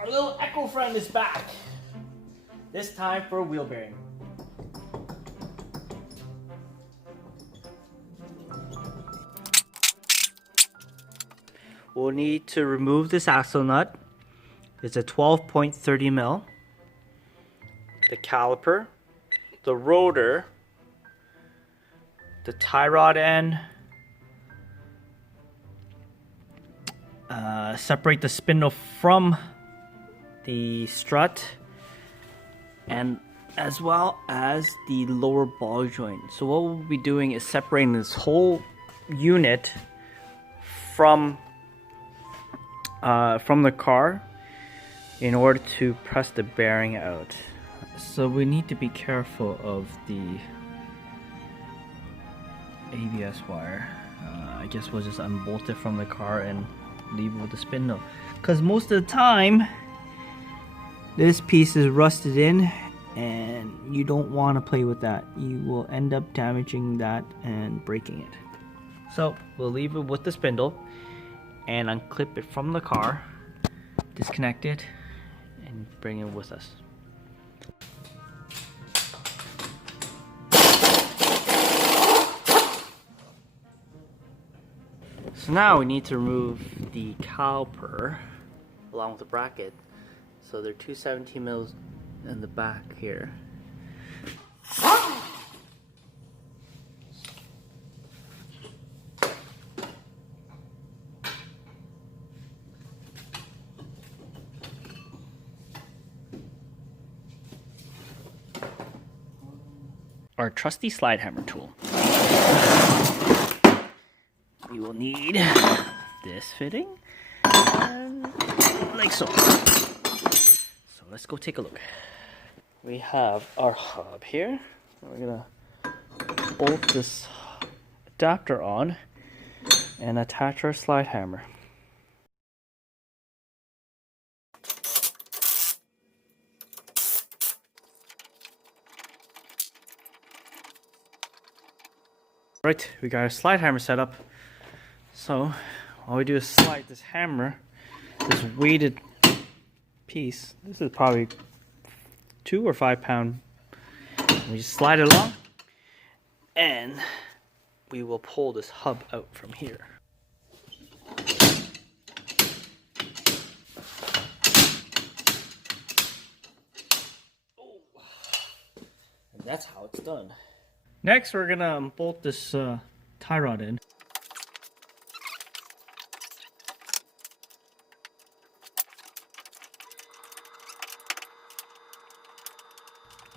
Our little Echo friend is back. This time for a wheel bearing. We'll need to remove this axle nut. It's a 12.30 mil. The caliper, the rotor, the tie rod end. Separate the spindle from the strut, and as well as the lower ball joint. So what we'll be doing is separating this whole unit from the car in order to press the bearing out. So we need to be careful of the ABS wire. I guess we'll just unbolt it from the car and leave it with the spindle, because most of the time this piece is rusted in and you don't want to play with that. You will end up damaging that and breaking it. So we'll leave it with the spindle and unclip it from the car, disconnect it, and bring it with us. So now we need to remove the caliper along with the bracket. So there are two 17 mils in the back here. Our trusty slide hammer tool. We will need this fitting and like so. So let's go take a look. We have our hub here. We're gonna bolt this adapter on and attach our slide hammer. Right, we got our slide hammer set up. So all we do is slide this hammer, this weighted piece. This is probably 2 or 5 pound. We just slide it along, and we will pull this hub out from here. And that's how it's done. Next, we're gonna bolt this tie rod in.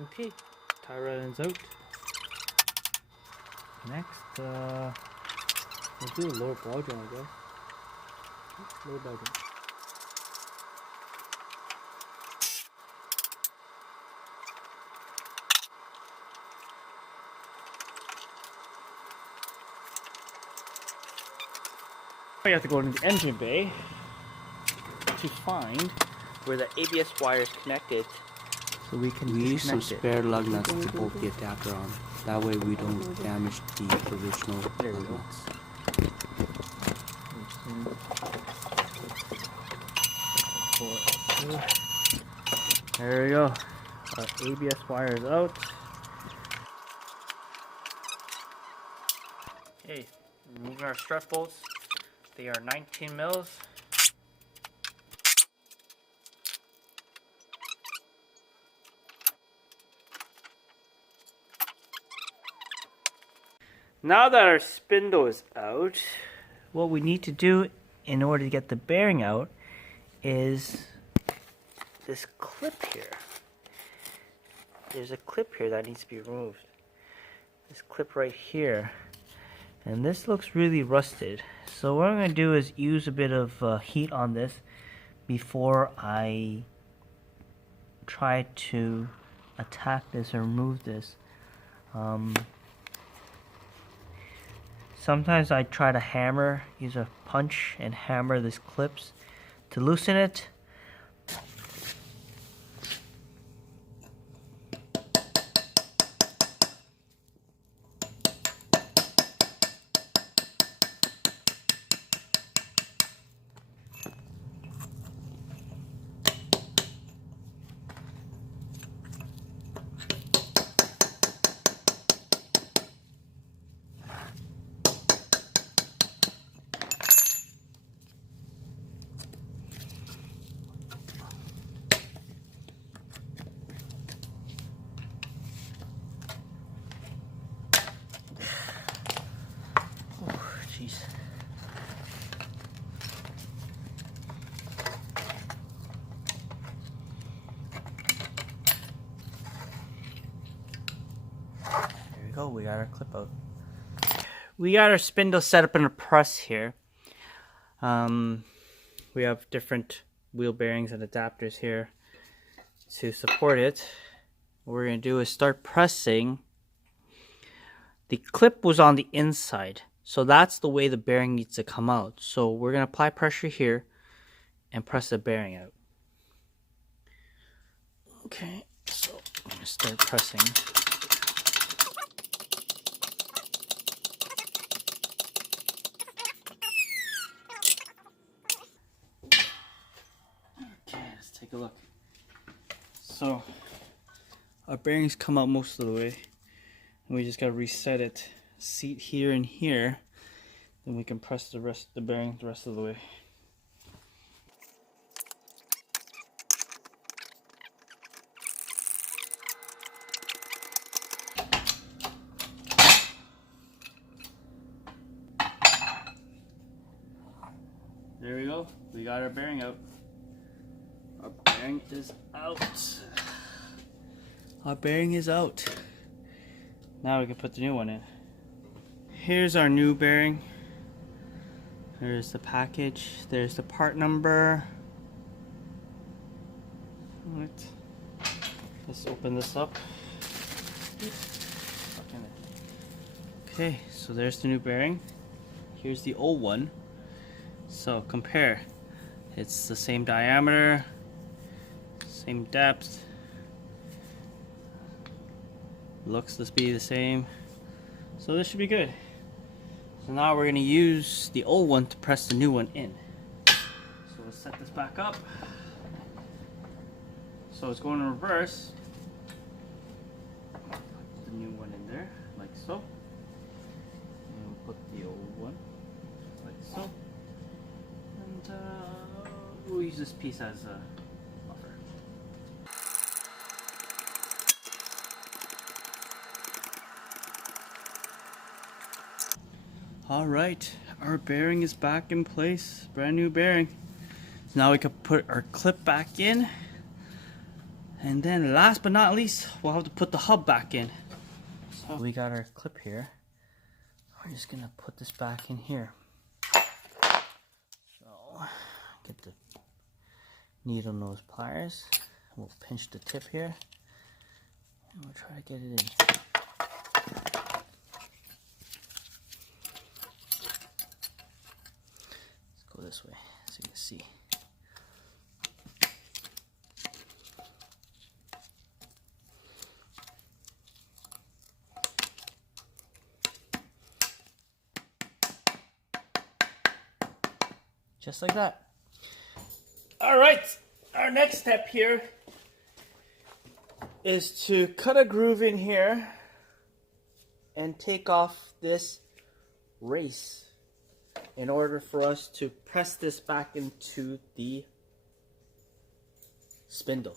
Okay, tie rod ends out. Next, we'll do a lower ball joint, I guess. Lower ball joint. We have to go into the engine bay to find where the ABS wire is connected, so we can use some spare lug nuts to bolt the adapter on. That way we don't damage the original lug nuts. There we go. Our ABS wire is out. Okay, removing our strut bolts. They are 19 mils. Now that our spindle is out, what we need to do in order to get the bearing out is this clip here. There's a clip here that needs to be removed. This clip right here. And this looks really rusted. So what I'm going to do is use a bit of heat on this before I try to attack this or remove this. Sometimes I try to hammer, use a punch and hammer these clips to loosen it. we got our clip out. We got our spindle set up in a press here. We have different wheel bearings and adapters here to support it. What we're going to do is start pressing. The clip was on the inside, so that's the way the bearing needs to come out. So we're going to apply pressure here and press the bearing out. Okay, so I'm going to start pressing. Okay, let's take a look. So our bearings come out most of the way, and we just got to reset it. Seat here and here, then we can press the bearing the rest of the way. There we go. We got our bearing out. Our bearing is out. Our bearing is out. Now we can put the new one in. Here's our new bearing. There's the package. There's the part number. Alright. Let's open this up. Okay, so there's the new bearing. Here's the old one. So compare. It's the same diameter, same depth. Looks to be the same. So this should be good. So now we're going to use the old one to press the new one in. So let's set this back up. So it's going in reverse. Put the new one in there, like so. And we'll put the old one, like so. And we'll use this piece as a buffer. Alright, our bearing is back in place. Brand new bearing. So now we can put our clip back in. And then last but not least, we'll have to put the hub back in. So we got our clip here. We're just gonna put this back in here. So get the needle nose pliers. We'll pinch the tip here. And we'll try to get it in. This way so you can see. Just like that. All right, our next step here is to cut a groove in here and take off this race in order for us to press this back into the spindle.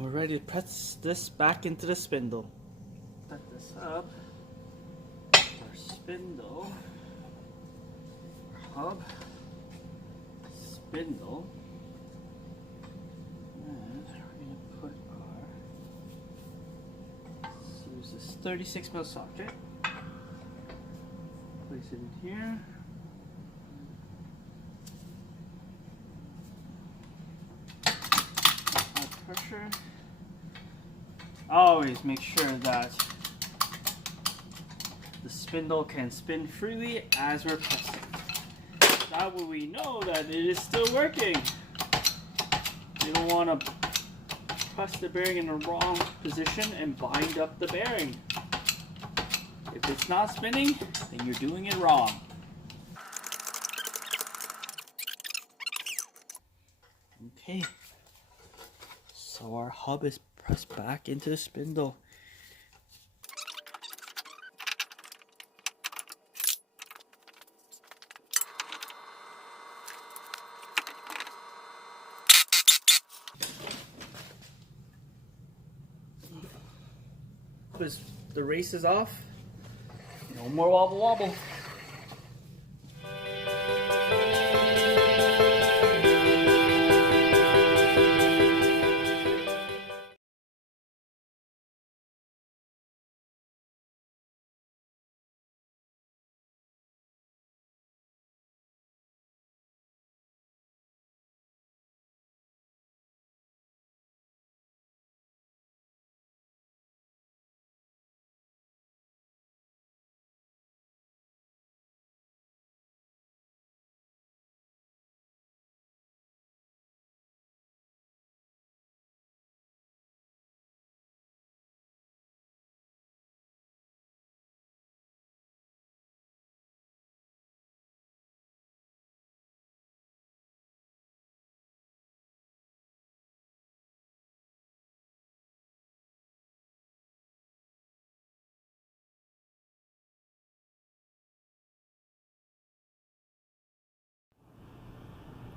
We're ready to press this back into the spindle. Set this up. Our spindle, our hub, spindle, and we're going to put our, let's use this 36mm socket. Place it in here. Apply pressure. Always make sure that the spindle can spin freely as we're pressing. That way we know that it is still working. You don't want to press the bearing in the wrong position and bind up the bearing. If it's not spinning, then you're doing it wrong. Okay, so our hub is pressed back into the spindle. the race is off. No more wobble wobble.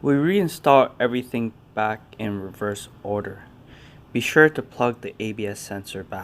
We reinstall everything back in reverse order. Be sure to plug the ABS sensor back.